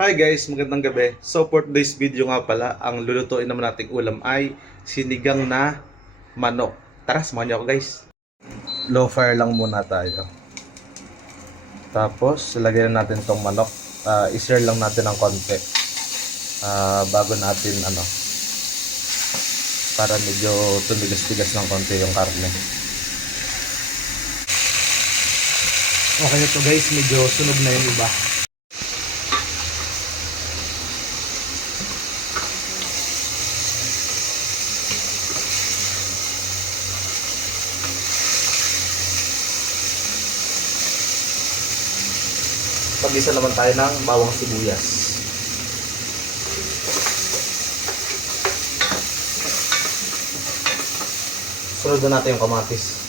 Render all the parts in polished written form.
Hi guys, magandang gabi. So for today's video nga pala, ang lulutuin naman nating ulam ay sinigang na manok. Tara, samahan niyo ako guys. Low fire lang muna tayo. Tapos, ilagay na natin tong manok. I-sear lang natin ng konti. Bago natin para medyo tumigas-tigas ng konti yung karne. Okay na to guys, medyo sunog na yung iba. Mag-isa naman tayo ng bawang sibuyas. Sunod na natin yung kamatis.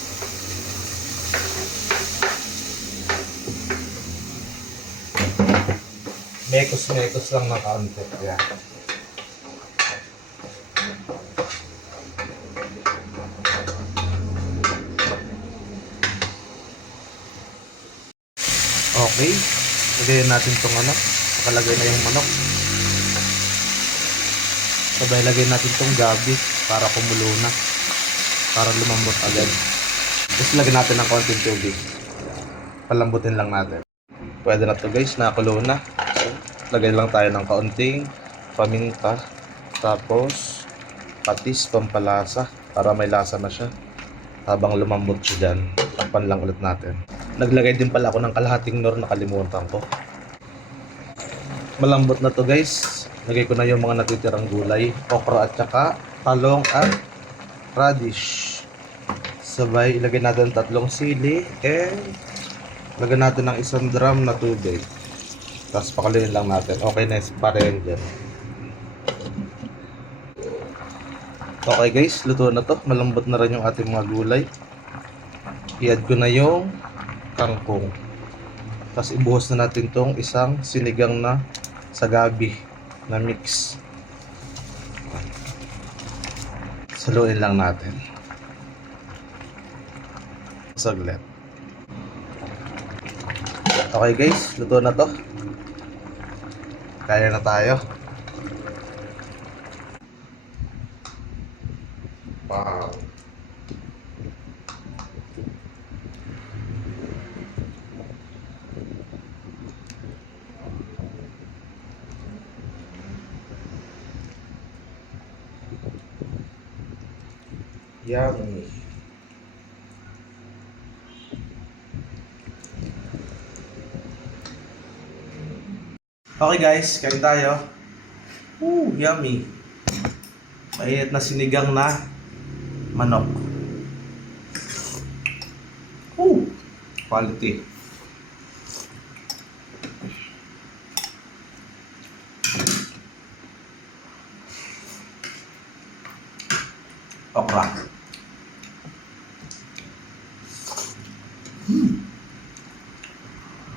Mekos-mekos lang ng kaunti. Yan. Okay. Lagayan natin itong nakalagay na yung manok. Sabay lagay natin itong gabi para kumulo na. Para lumambot agad. Tapos lagyan natin ng konting tubig. Palambutin lang natin. Pwede na to guys, nakakulo na. So, lagay lang tayo ng kaunting paminta. Tapos patis, pampalasa para may lasa na siya. Habang lumambot siya dyan, takpan lang ulit natin. Naglagay din pala ako ng kalahating nor, nakalimutan ko. Malambot na to guys. Lagay ko na yung mga natitirang gulay, okra at saka talong at radish. Sabay ilagay natin 3 sili and lagyan natin ng 1 drum na tubig. Tapos pakuloyin lang natin. Okay na para yan dyan. Okay guys, luto na to. Malambot na rin yung ating mga gulay. I-add ko na yung kangkong. Tapos ibuhos na natin tong isang sinigang na sa gabi na mix. Saluin lang natin. Saglit. Okay guys, luto na to. Kaya na tayo. Wow. Yummy. Okay guys, kain tayo. Yummy. Mainit na sinigang na manok. Quality. Okra.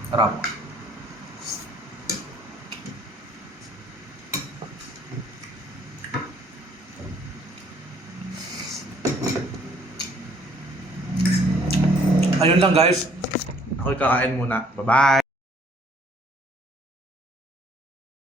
Sarap. Ayun lang guys. Ako'y kakain muna. Bye-bye.